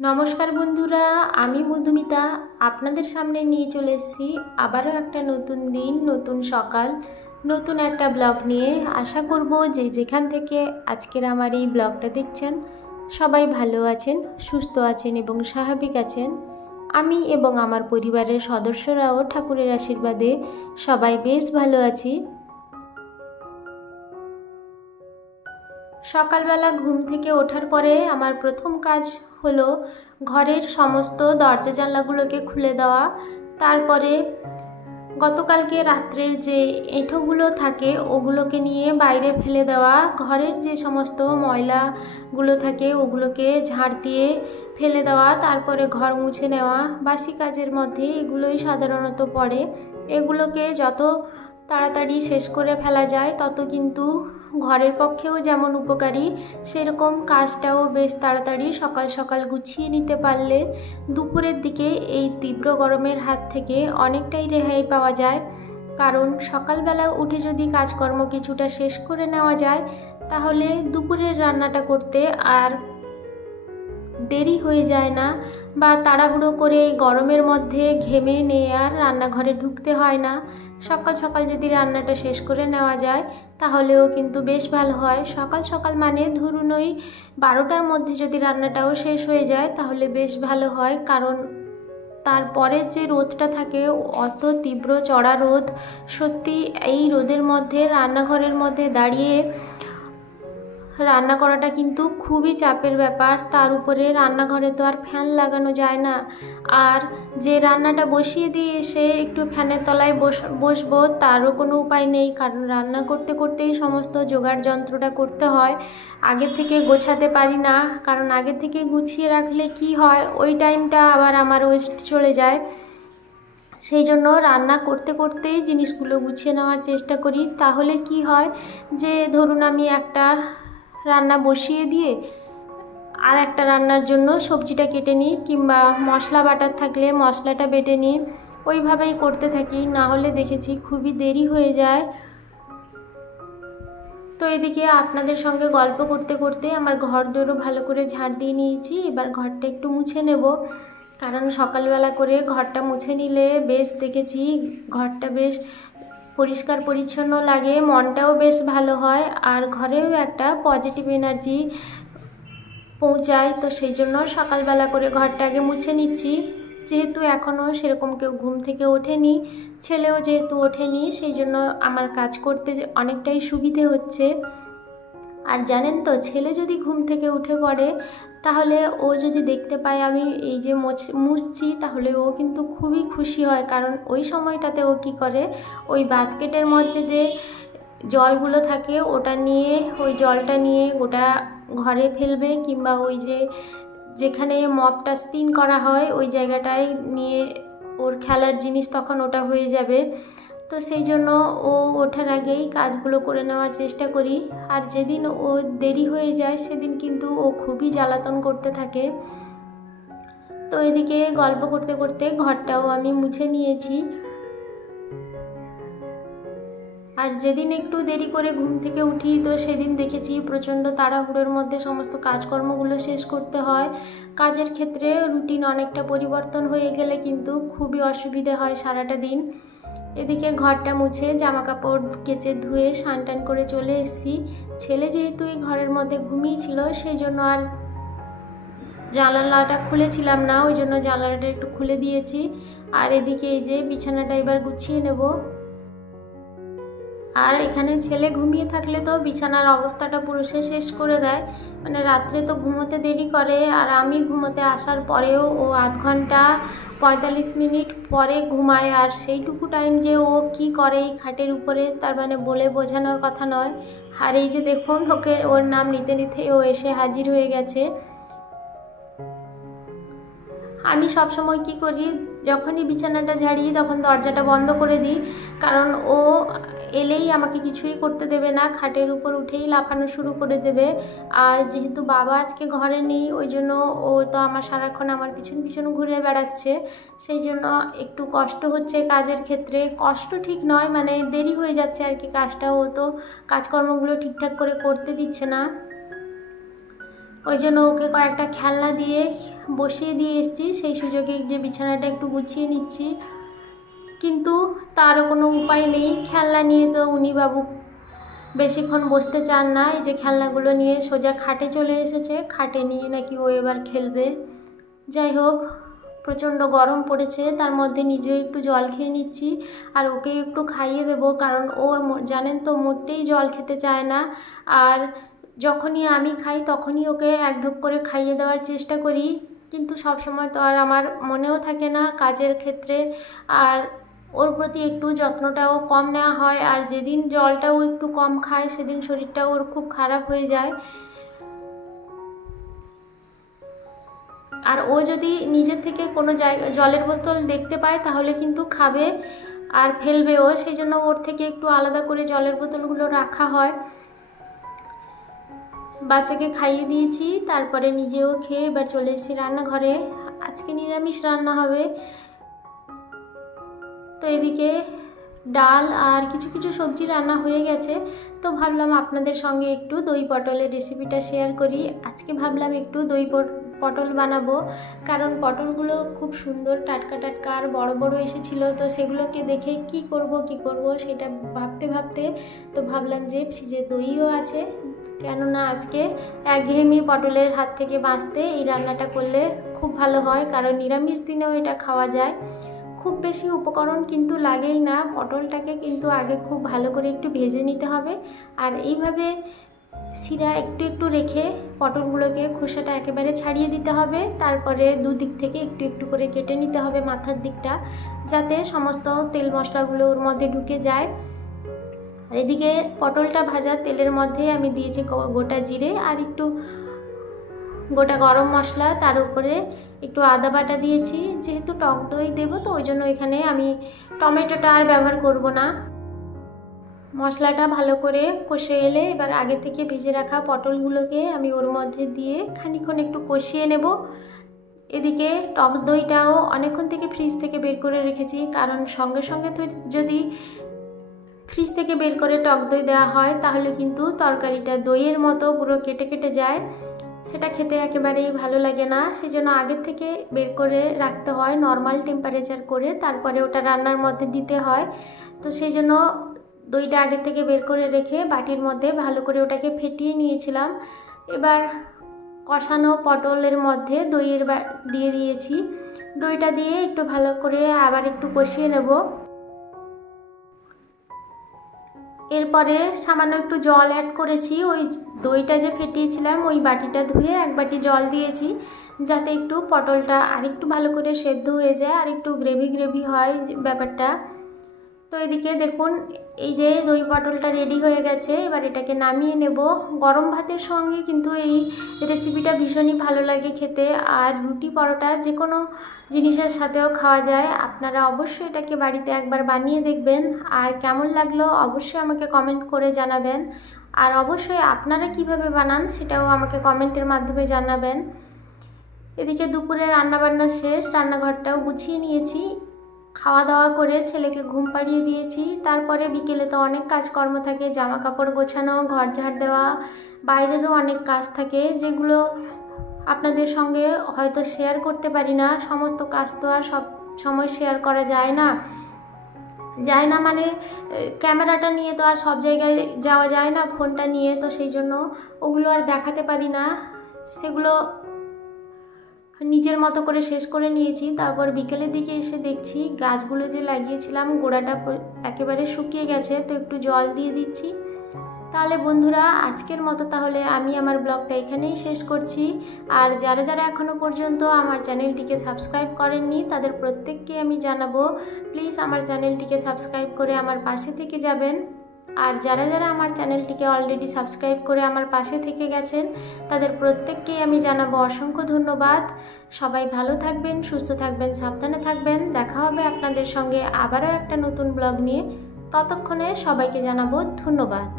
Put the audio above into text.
নমস্কার বন্ধুরা, আমি মধুমিতা আপনাদের সামনে নিয়ে চলে এসেছি আবারও একটা নতুন দিন, নতুন সকাল, নতুন একটা ব্লগ নিয়ে। আশা করব যে যেখান থেকে আজকের আমার এই ব্লগটা দেখছেন সবাই ভালো আছেন, সুস্থ আছেন এবং স্বাভাবিক আছেন। আমি এবং আমার পরিবারের সদস্যরাও ঠাকুরের আশীর্বাদে সবাই বেশ ভালো আছি। সকালবেলা ঘুম থেকে ওঠার পরে আমার প্রথম কাজ হলো ঘরের সমস্ত দরজা জানলাগুলোকে খুলে দেওয়া। তারপরে গতকালকে রাত্রের যে এঁঠোগুলো থাকে ওগুলোকে নিয়ে বাইরে ফেলে দেওয়া, ঘরের যে সমস্ত ময়লাগুলো থাকে ওগুলোকে ঝাড় দিয়ে ফেলে দেওয়া, তারপরে ঘর মুছে নেওয়া। বাসি কাজের মধ্যে এগুলোই সাধারণত পড়ে। এগুলোকে যত তাড়াতাড়ি শেষ করে ফেলা যায় তত কিন্তু ঘরের পক্ষেও যেমন উপকারী, সেরকম কাজটাও বেশ তাড়াতাড়ি সকাল সকাল গুছিয়ে নিতে পারলে দুপুরের দিকে এই তীব্র গরমের হাত থেকে অনেকটাই রেহাই পাওয়া যায়। কারণ সকালবেলা উঠে যদি কাজকর্ম কিছুটা শেষ করে নেওয়া যায় তাহলে দুপুরের রান্নাটা করতে আর দেরি হয়ে যায় না, বা তাড়াহুড়ো করে গরমের মধ্যে ঘেমে নিয়ে আর রান্নাঘরে ঢুকতে হয় না। সকাল সকাল যদি রান্নাটা শেষ করে নেওয়া যায় তাহলেও কিন্তু বেশ ভালো হয়। সকাল সকাল মানে ধরুন ওই 12টার মধ্যে যদি রান্নাটাও শেষ হয়ে যায় তাহলে বেশ ভালো হয়। কারণ তারপরে যে রোদটা থাকে অত তীব্র চড়া রোদ, সত্যি এই রোদের মধ্যে রান্নাঘরের মধ্যে দাঁড়িয়ে রান্না করাটা কিন্তু খুবই চাপের ব্যাপার। তার উপরে রান্নাঘরে তো আর ফ্যান লাগানো যায় না, আর যে রান্নাটা বসিয়ে দিয়ে এসে একটু ফ্যানের তলায় বসবো তারও কোনো উপায় নেই, কারণ রান্না করতে করতেই সমস্ত জোগাড় যন্ত্রটা করতে হয়। আগে থেকে গোছাতে পারি না, কারণ আগে থেকে গুছিয়ে রাখলে কি হয় ওই টাইমটা আবার আমার ওয়েস্ট চলে যায়। সেই জন্য রান্না করতে করতেই জিনিসগুলো গুছিয়ে নেওয়ার চেষ্টা করি। তাহলে কি হয় যে ধরুন আমি একটা রান্না বসিয়ে দিয়ে আর একটা রান্নার জন্য সবজিটা কেটে নিই, কিংবা মশলা বাটার থাকলে মশলাটা বেটে নিই, ওইভাবেই করতে থাকি। না হলে দেখেছি খুবই দেরি হয়ে যায়। তো এদিকে আপনাদের সঙ্গে গল্প করতে করতে আমার ঘর দোরও ভালো করে ঝাড় দিয়ে নিয়েছি। এবার ঘরটা একটু মুছে নেব, কারণ সকালবেলা করে ঘরটা মুছে নিলে বেশ দেখেছি ঘরটা বেশ পরিষ্কার পরিচ্ছন্ন লাগে, মনটাও বেশ ভালো হয়, আর ঘরেও একটা পজিটিভ এনার্জি পৌঁছায়। তো সেই জন্য সকালবেলা করে ঘরটা আগে মুছে নিচ্ছি। যেহেতু এখনও সেরকম কেউ ঘুম থেকে ওঠেনি, ছেলেও যেহেতু ওঠেনি, সেই জন্য আমার কাজ করতে অনেকটাই সুবিধে হচ্ছে। আর জানেন তো, ছেলে যদি ঘুম থেকে উঠে পড়ে তাহলে ও যদি দেখতে পায় আমি এই যে মুছছি তাহলে ও কিন্তু খুবই খুশি হয়। কারণ ওই সময়টাতে ও কি করে, ওই বাস্কেটের মধ্যে যে জলগুলো থাকে ওটা নিয়ে, ওই জলটা নিয়ে গোটা ঘরে ফেলবে, কিংবা ওই যেখানে মপটা স্পিন করা হয় ওই জায়গাটায় নিয়ে ওর খেলার জিনিস তখন ওটা হয়ে যাবে। তো সেই জন্য ও ওঠার আগেই কাজগুলো করে নেওয়ার চেষ্টা করি। আর যেদিন ও দেরি হয়ে যায় সেদিন কিন্তু ও খুবই জ্বালাতন করতে থাকে। তো এদিকে গল্প করতে করতে ঘরটাও আমি মুছে নিয়েছি। আর যেদিন একটু দেরি করে ঘুম থেকে উঠি তো সেদিন দেখেছি প্রচণ্ড তাড়াহুড়োর মধ্যে সমস্ত কাজকর্মগুলো শেষ করতে হয়। কাজের ক্ষেত্রে রুটিন অনেকটা পরিবর্তন হয়ে গেলে কিন্তু খুবই অসুবিধে হয় সারাটা দিন। এদিকে ঘরটা মুছে জামা কাপড় কেচে ধুয়ে স্নান টান করে চলে এসেছি। ছেলে যেহেতু এই ঘরের মধ্যে ঘুমিয়েছিল সেই জন্য আর জানালাটা খুলেছিলাম না, ওই জন্য জানালাটা একটু খুলে দিয়েছি। আর এদিকে এই যে বিছানাটা এবার গুছিয়ে নেব। আর এখানে ছেলে ঘুমিয়ে থাকলে তো বিছানার অবস্থাটা পুরো শেষ করে দেয়। মানে রাত্রে তো ঘুমোতে দেরি করে, আর আমি ঘুমোতে আসার পরেও ও 0.5 ঘন্টা 45 মিনিট পরে ঘুমায়। আর সেইটুকু টাইম যে ও কি করে এই খাটের উপরে তার মানে বলে বোঝানোর কথা নয়। আর এই যে দেখুন ওর নাম নিতে নিতে ও এসে হাজির হয়ে গেছে। আমি সবসময় কি করি, যখনই বিছানাটা ঝাড়ি তখন দরজাটা বন্ধ করে দিই, কারণ ও এলেই আমাকে কিছুই করতে দেবে না, খাটের উপর উঠেই লাফানো শুরু করে দেবে। আর যেহেতু বাবা আজকে ঘরে নেই ওই জন্য ও তো আমার সারাক্ষণ আমার পিছন পিছন ঘুরে বেড়াচ্ছে। সেই জন্য একটু কষ্ট হচ্ছে কাজের ক্ষেত্রে, কষ্ট ঠিক নয় মানে দেরি হয়ে যাচ্ছে আর কি কাজটা, ও তো কাজকর্মগুলো ঠিকঠাক করে করতে দিচ্ছে না। ওই জন্য ওকে কয়েকটা খেলনা দিয়ে বসিয়ে দিয়ে এসেছি, সেই সুযোগে যে বিছানাটা একটু গুছিয়ে নিচ্ছি। কিন্তু তারও কোনো উপায় নেই, খেলনা নিয়ে তো উনি বাবু বেশিক্ষণ বসতে চান না। এই যে খেলনাগুলো নিয়ে সোজা খাটে চলে এসেছে, খাটে নিয়ে নাকি ও এবার খেলবে। যাই হোক, প্রচণ্ড গরম পড়েছে, তার মধ্যে নিজেও একটু জল খেয়ে নিচ্ছি আর ওকে একটু খাইয়ে দেবো, কারণ ও জানেন তো মোটেই জল খেতে চায় না। আর যখনই আমি খাই তখনই ওকে এক ঢোক করে খাইয়ে দেওয়ার চেষ্টা করি, কিন্তু সব সময় তো আর আমার মনেও থাকে না কাজের ক্ষেত্রে, আর ওর প্রতি একটু যত্নটাও কম নেওয়া হয়। আর যেদিন জলটাও একটু কম খায় সেদিন শরীরটাও ওর খুব খারাপ হয়ে যায়। আর ও যদি নিজের থেকে কোনো জলের বোতল দেখতে পায় তাহলে কিন্তু খাবে আর ফেলবেও, সেই জন্য ওর থেকে একটু আলাদা করে জলের বোতলগুলো রাখা হয়। বাচ্চাকে খাইয়ে দিয়েছি, তারপরে নিজেও খেয়ে এবার চলে এসেছি রান্নাঘরে। আজকে নিরামিষ রান্না হবে। তো এদিকে ডাল আর কিছু কিছু সবজি রান্না হয়ে গেছে, তো ভাবলাম আপনাদের সঙ্গে একটু দই পটলের রেসিপিটা শেয়ার করি। আজকে ভাবলাম একটু দই পটল বানাবো, কারণ পটলগুলো খুব সুন্দর টাটকা টাটকা আর বড় বড় এসেছিলো। তো সেগুলোকে দেখে কি করব সেটা ভাবতে ভাবতে তো ভাবলাম যে ফ্রিজে দইও আছে, কেননা আজকে একঘেয়েমি পটলের হাত থেকে বাঁচতে এই রান্নাটা করলে খুব ভালো হয়, কারণ নিরামিষ দিনেও এটা খাওয়া যায়। খুব বেশি উপকরণ কিন্তু লাগেই না। পটলটাকে কিন্তু আগে খুব ভালো করে একটু ভেজে নিতে হবে, আর এইভাবে শিরা একটু একটু রেখে পটলগুলোকে খোসাটা একেবারে ছাড়িয়ে দিতে হবে। তারপরে দুদিক থেকে একটু একটু করে কেটে নিতে হবে মাথার দিকটা, যাতে সমস্ত তেল মশলাগুলো ওর মধ্যে ঢুকে যায়। আর এদিকে পটলটা ভাজা তেলের মধ্যে আমি দিয়েছি গোটা জিরে আর একটু গোটা গরম মশলা, তার উপরে একটু আদা বাটা দিয়েছি। যেহেতু টক দই দেবো তো ওই জন্য এখানে আমি টমেটোটা আর ব্যবহার করব না। মশলাটা ভালো করে কষে এলে এবার আগে থেকে ভেজে রাখা পটলগুলোকে আমি ওর মধ্যে দিয়ে খানিকক্ষণ একটু কষিয়ে নেব। এদিকে টক দইটাও অনেকক্ষণ থেকে ফ্রিজ থেকে বের করে রেখেছি, কারণ সঙ্গে সঙ্গে তো যদি ফ্রিজ থেকে বের করে টক দই দেওয়া হয় তাহলে কিন্তু তরকারিটা দইয়ের মতো পুরো কেটে কেটে যায়, সেটা খেতে একেবারেই ভালো লাগে না। সেজন্য আগের থেকে বের করে রাখতে হয় নর্মাল টেম্পারেচার করে, তারপরে ওটা রান্নার মধ্যে দিতে হয়। তো সেই জন্য দইটা আগের থেকে বের করে রেখে বাটির মধ্যে ভালো করে ওটাকে ফেটিয়ে নিয়েছিলাম। এবার কষানো পটলের মধ্যে দইয়ের দিয়ে দিয়েছি, দইটা দিয়ে একটু ভালো করে আবার একটু কষিয়ে নেব। এরপরে সামান্য একটু জল অ্যাড করেছি, ওই দইটা যে ফেটিয়েছিলাম ওই বাটিটা ধুয়ে এক বাটি জল দিয়েছি, যাতে একটু পটলটা আরেকটু ভালো করে সেদ্ধ হয়ে যায় আর একটু গ্রেভি গ্রেভি হয় ব্যাপারটা। তো এদিকে দেখুন এই যে দই পটলটা রেডি হয়ে গেছে, এবার এটাকে নামিয়ে নেব। গরম ভাতের সঙ্গে কিন্তু এই রেসিপিটা ভীষণই ভালো লাগে খেতে, আর রুটি পরোটা যে কোনো জিনিসের সাথেও খাওয়া যায়। আপনারা অবশ্যই এটাকে বাড়িতে একবার বানিয়ে দেখবেন, আর কেমন লাগলো অবশ্যই আমাকে কমেন্ট করে জানাবেন। আর অবশ্যই আপনারা কিভাবে বানান সেটাও আমাকে কমেন্টের মাধ্যমে জানাবেন। এদিকে দুপুরে রান্নাবান্না শেষ, রান্নাঘরটাও গুছিয়ে নিয়েছি, খাওয়া দাওয়া করে ছেলেকে ঘুম পাড়িয়ে দিয়েছি। তারপরে বিকেলে তো অনেক কাজকর্ম থাকে, জামা কাপড় গোছানো, ঘর ঝাড় দেওয়া, বাইরেরও অনেক কাজ থাকে, যেগুলো আপনাদের সঙ্গে হয়তো শেয়ার করতে পারি না। সমস্ত কাজ তো আর সব সময় শেয়ার করা যায় না মানে ক্যামেরাটা নিয়ে তো আর সব জায়গায় যাওয়া যায় না ফোনটা নিয়ে, তো সেই জন্য ওগুলো আর দেখাতে পারি না। সেগুলো নিজের মতো করে শেষ করে নিয়েছি। তারপর বিকেলের দিকে এসে দেখছি গাছগুলো যে লাগিয়েছিলাম গোড়াটা একেবারে শুকিয়ে গেছে, তো একটু জল দিয়ে দিচ্ছি। তাহলে বন্ধুরা আজকের মতো তাহলে আমি আমার ব্লগটা এখানেই শেষ করছি। আর যারা যারা এখনও পর্যন্ত আমার চ্যানেলটিকে সাবস্ক্রাইব করেননি তাদের প্রত্যেককে আমি জানাবো প্লিজ আমার চ্যানেলটিকে সাবস্ক্রাইব করে আমার পাশে থেকে যাবেন। আর যারা যারা আমার চ্যানেলটিকে অলরেডি সাবস্ক্রাইব করে আমার পাশে থেকে গেছেন তাদের প্রত্যেককেই আমি জানাবো অসংখ্য ধন্যবাদ। সবাই ভালো থাকবেন, সুস্থ থাকবেন, সাবধানে থাকবেন। দেখা হবে আপনাদের সঙ্গে আবারও একটা নতুন ব্লগ নিয়ে। ততক্ষণে সবাইকে জানাবো ধন্যবাদ।